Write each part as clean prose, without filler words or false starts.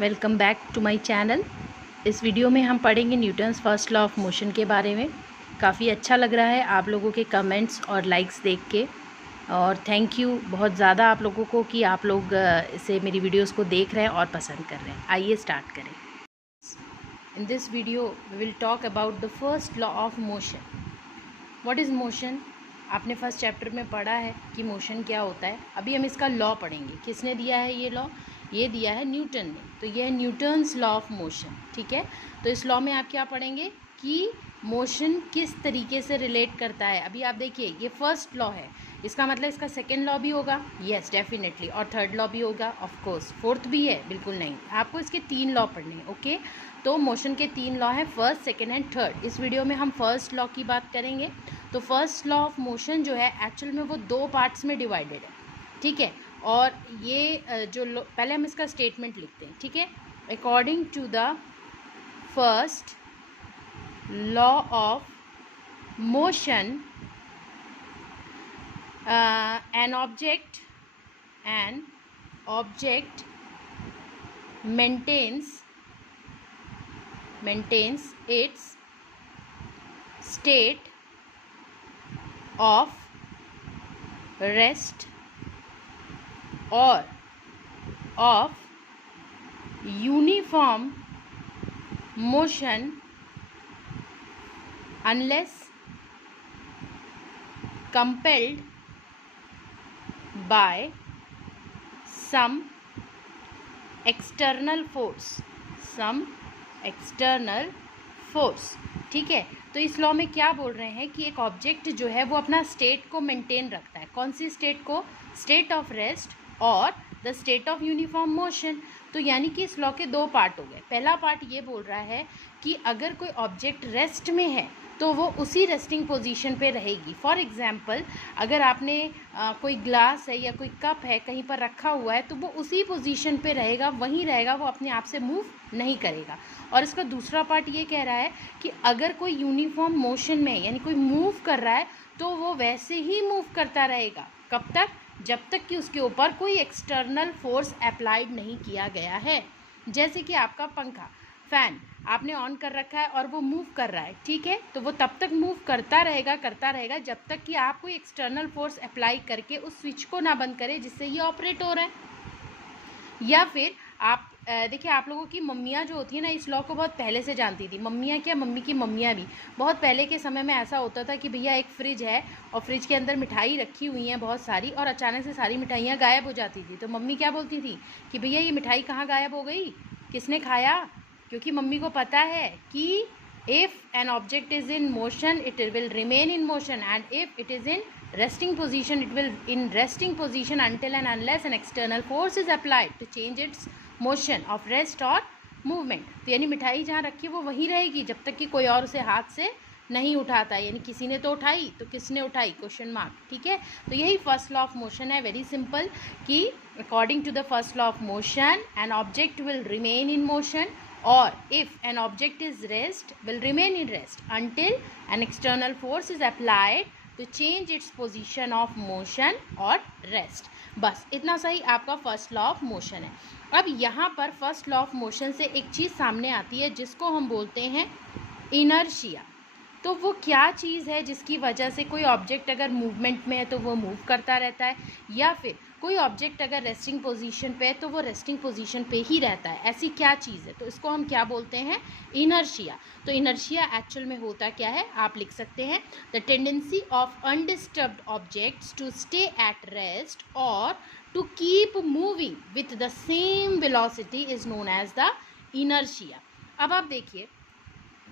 Welcome back to my channel. इस video में हम पढ़ेंगे Newton's first law of motion के बारे में। काफ़ी अच्छा लग रहा है आप लोगों के कमेंट्स और लाइक्स देख के, और थैंक यू बहुत ज़्यादा आप लोगों को कि आप लोग इसे मेरी वीडियोस को देख रहे हैं और पसंद कर रहे हैं। आइए स्टार्ट करें। In this video we will talk about the first law of motion. What is motion? आपने फर्स्ट चैप्टर में पढ़ा है कि मोशन क्या होता है। अभी हम इसका लॉ पढ़ेंगे। किसने दिया है ये लॉ? ये दिया है न्यूटन ने। तो ये है न्यूटन्स लॉ ऑफ मोशन। ठीक है, तो इस लॉ में आप क्या पढ़ेंगे कि मोशन किस तरीके से रिलेट करता है। अभी आप देखिए, ये फर्स्ट लॉ है, इसका मतलब इसका सेकेंड लॉ भी होगा, यस डेफिनेटली, और थर्ड लॉ भी होगा ऑफ कोर्स, फोर्थ भी है, बिल्कुल नहीं। आपको इसके 3 लॉ पढ़ने हैं। ओके, तो मोशन के 3 लॉ हैं, फर्स्ट, सेकेंड एंड थर्ड। इस वीडियो में हम फर्स्ट लॉ की बात करेंगे। तो फर्स्ट लॉ ऑफ मोशन जो है एक्चुअल में वो 2 पार्ट्स में डिवाइडेड है। ठीक है, और ये जो पहले हम इसका स्टेटमेंट लिखते हैं। ठीक है, according to the first law of motion an object maintains its state of rest or of uniform motion unless compelled by some external force। ठीक है, तो इस लॉ में क्या बोल रहे हैं कि एक ऑब्जेक्ट जो है वो अपना स्टेट को मेंटेन रखता है। कौन सी स्टेट को? स्टेट ऑफ रेस्ट और the state of uniform motion. तो यानी कि इस लॉ के 2 पार्ट हो गए। पहला पार्ट ये बोल रहा है कि अगर कोई ऑब्जेक्ट रेस्ट में है तो वो उसी रेस्टिंग पोजीशन पे रहेगी। फॉर एग्जांपल, अगर आपने कोई ग्लास है या कोई कप है कहीं पर रखा हुआ है तो वो उसी पोजीशन पे रहेगा, वहीं रहेगा, वो अपने आप से मूव नहीं करेगा। और इसका दूसरा पार्ट ये कह रहा है कि अगर कोई यूनिफॉर्म मोशन में यानी कोई मूव कर रहा है तो वो वैसे ही मूव करता रहेगा। कब तक? जब तक कि उसके ऊपर कोई एक्सटर्नल फोर्स अप्लाइड नहीं किया गया है। जैसे कि आपका पंखा, फैन आपने ऑन कर रखा है और वो मूव कर रहा है। ठीक है, तो वो तब तक मूव करता रहेगा जब तक कि आप कोई एक्सटर्नल फोर्स अप्लाई करके उस स्विच को ना बंद करें जिससे ये ऑपरेट हो रहा है। या फिर आप देखिए, आप लोगों की मम्मियाँ जो होती है ना, इस लॉ को बहुत पहले से जानती थी। मम्मियाँ क्या, मम्मी की मम्मियाँ भी बहुत पहले के समय में ऐसा होता था कि भैया एक फ्रिज है और फ्रिज के अंदर मिठाई रखी हुई हैं बहुत सारी, और अचानक से सारी मिठाइयाँ गायब हो जाती थी। तो मम्मी क्या बोलती थी कि भैया ये मिठाई कहाँ गायब हो गई, किसने खाया? क्योंकि मम्मी को पता है कि if an object is in motion it will remain in motion, and if it is in resting position it will in resting position until and unless an external force is applied to change its motion of rest or movement। तो यानी मिठाई जहाँ रखी है वो वहीं रहेगी जब तक कि कोई और उसे हाथ से नहीं उठाता है। यानी किसी ने तो उठाई, तो किसने उठाई? Question mark. ठीक है, तो यही फर्स्ट लॉ ऑफ मोशन है। वेरी सिंपल कि according to the first law of motion an object will remain in motion, or if an object is rest will remain in rest until an external force is applied to change its position of motion or rest। बस इतना सही आपका first law of motion है। अब यहाँ पर first law of motion से एक चीज़ सामने आती है जिसको हम बोलते हैं इनर्शिया। तो वो क्या चीज़ है जिसकी वजह से कोई ऑब्जेक्ट अगर मूवमेंट में है तो वो मूव करता रहता है, या फिर कोई ऑब्जेक्ट अगर रेस्टिंग पोजीशन पे है तो वो रेस्टिंग पोजीशन पे ही रहता है। ऐसी क्या चीज़ है? तो इसको हम क्या बोलते हैं? इनर्शिया। तो इनर्शिया एक्चुअल में होता क्या है आप लिख सकते हैं, the tendency of undisturbed objects to stay at rest और to keep moving with the same velocity is known as the inertia. अब आप देखिए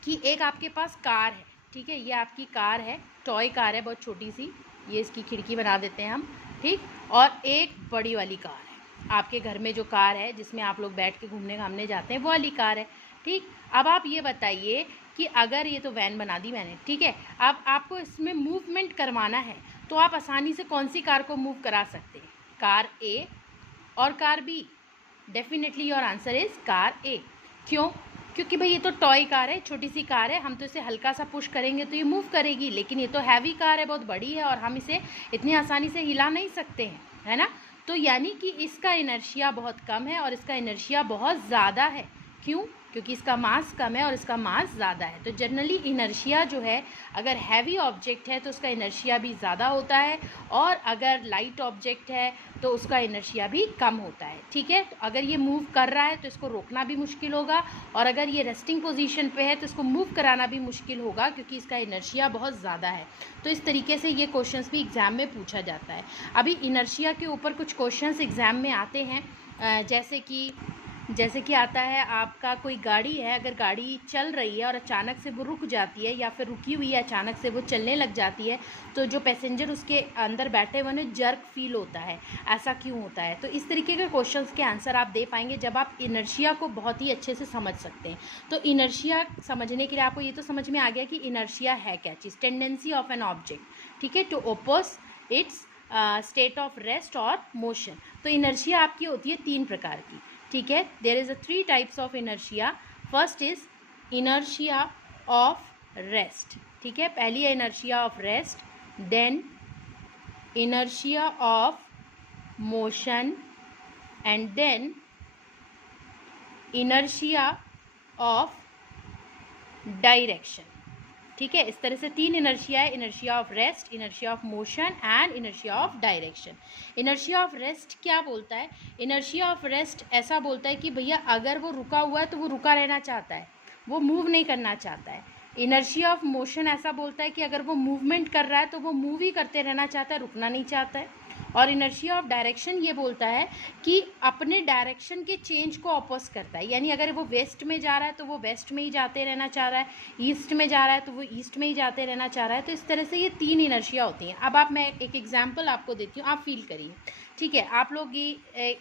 कि एक आपके पास कार है। ठीक है, ये आपकी कार है, टॉय कार है, बहुत छोटी सी, ये इसकी खिड़की बना देते हैं हम। ठीक, और एक बड़ी वाली कार है, आपके घर में जो कार है जिसमें आप लोग बैठ के घूमने घामने जाते हैं वो वाली कार है। ठीक, अब आप ये बताइए कि अगर ये तो वैन बना दी मैंने, ठीक है, अब आपको इसमें मूवमेंट करवाना है तो आप आसानी से कौन सी कार को मूव करा सकते हैं? कार ए और car B. Definitely your answer is car A. क्यों? क्योंकि भाई ये तो टॉय कार है, छोटी सी कार है, हम तो इसे हल्का सा पुश करेंगे तो ये मूव करेगी, लेकिन ये तो हैवी कार है, बहुत बड़ी है और हम इसे इतनी आसानी से हिला नहीं सकते हैं, है ना। तो यानी कि इसका इनर्शिया बहुत कम है और इसका इनर्शिया बहुत ज़्यादा है। क्यों? क्योंकि इसका मास कम है और इसका मास ज़्यादा है। तो जनरली इनर्शिया जो है, अगर हैवी ऑब्जेक्ट है तो उसका इनर्शिया भी ज़्यादा होता है, और अगर लाइट ऑब्जेक्ट है तो उसका इनर्शिया भी कम होता है। ठीक है, तो अगर ये मूव कर रहा है तो इसको रोकना भी मुश्किल होगा, और अगर ये रेस्टिंग पोजीशन पे है तो इसको मूव कराना भी मुश्किल होगा, क्योंकि इसका इनर्शिया बहुत ज़्यादा है। तो इस तरीके से ये क्वेश्चंस भी एग्ज़ाम में पूछा जाता है। अभी इनर्शिया के ऊपर कुछ क्वेश्चंस एग्ज़ाम में आते हैं, जैसे कि आता है आपका, कोई गाड़ी है, अगर गाड़ी चल रही है और अचानक से वो रुक जाती है, या फिर रुकी हुई है अचानक से वो चलने लग जाती है, तो जो पैसेंजर उसके अंदर बैठे हुए उन्हें जर्क फील होता है। ऐसा क्यों होता है? तो इस तरीके के क्वेश्चंस के आंसर आप दे पाएंगे जब आप इनर्शिया को बहुत ही अच्छे से समझ सकते हैं। तो इनर्शिया समझने के लिए आपको ये तो समझ में आ गया कि इनर्शिया है क्या चीज़, टेंडेंसी ऑफ एन ऑब्जेक्ट, ठीक है, to oppose its state of rest और मोशन। तो इनर्शिया आपकी होती है 3 प्रकार की, ठीक है। There is 3 types of inertia. First is inertia of rest, ठीक है, पहली है inertia of rest, then inertia of motion, and then inertia of direction. ठीक है, इस तरह से 3 इनर्शिया है, inertia of rest, inertia of motion and inertia of direction. Inertia of rest क्या बोलता है? इनर्शिया ऑफ रेस्ट ऐसा बोलता है कि भैया अगर वो रुका हुआ है तो वो रुका रहना चाहता है, वो मूव नहीं करना चाहता है। इनर्शिया ऑफ मोशन ऐसा बोलता है कि अगर वो मूवमेंट कर रहा है तो वो मूव ही करते रहना चाहता है, रुकना नहीं चाहता है। और इनर्शिया ऑफ डायरेक्शन ये बोलता है कि अपने डायरेक्शन के चेंज को अपोज करता है, यानी अगर वो वेस्ट में जा रहा है तो वो वेस्ट में ही जाते रहना चाह रहा है, ईस्ट में जा रहा है तो वो ईस्ट में ही जाते रहना चाह रहा है। तो इस तरह से ये 3 इनर्शिया होती हैं। अब मैं एक एग्जाम्पल आपको देती हूँ, आप फील करिए। ठीक है, आप लोग ये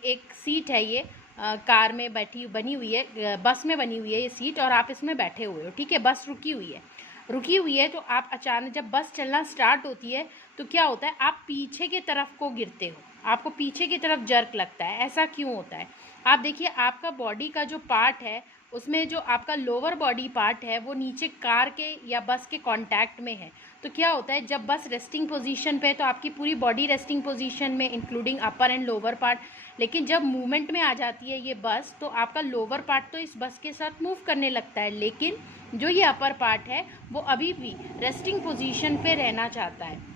एक सीट है, ये कार में बनी हुई है, बस में बनी हुई है ये सीट, और आप इसमें बैठे हुए हो। ठीक है, बस रुकी हुई है तो आप अचानक जब बस चलना स्टार्ट होती है तो क्या होता है, आप पीछे की तरफ को गिरते हो, आपको पीछे की तरफ जर्क लगता है। ऐसा क्यों होता है? आप देखिए, आपका बॉडी का जो पार्ट है उसमें जो आपका लोअर बॉडी पार्ट है वो नीचे कार के या बस के कांटेक्ट में है। तो क्या होता है, जब बस रेस्टिंग पोजीशन पे है तो आपकी पूरी बॉडी रेस्टिंग पोजीशन में, including upper and lower part. लेकिन जब मूवमेंट में आ जाती है ये बस, तो आपका लोअर पार्ट तो इस बस के साथ मूव करने लगता है, लेकिन जो ये अपर पार्ट है वो अभी भी रेस्टिंग पोजीशन पे रहना चाहता है।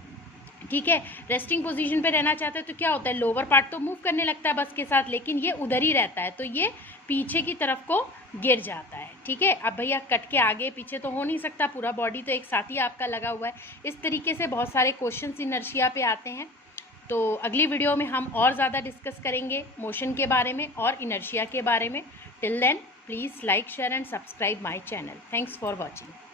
ठीक है, रेस्टिंग पोजीशन पे रहना चाहता है तो क्या होता है, लोअर पार्ट तो मूव करने लगता है बस के साथ, लेकिन ये उधर ही रहता है, तो ये पीछे की तरफ को गिर जाता है। ठीक है, अब भैया कट के आगे पीछे तो हो नहीं सकता, पूरा बॉडी तो एक साथ ही आपका लगा हुआ है। इस तरीके से बहुत सारे क्वेश्चंस इनर्शिया पे आते हैं। तो अगली वीडियो में हम और ज़्यादा डिस्कस करेंगे मोशन के बारे में और इनर्शिया के बारे में। Till then please like, share and subscribe my channel. Thanks for watching.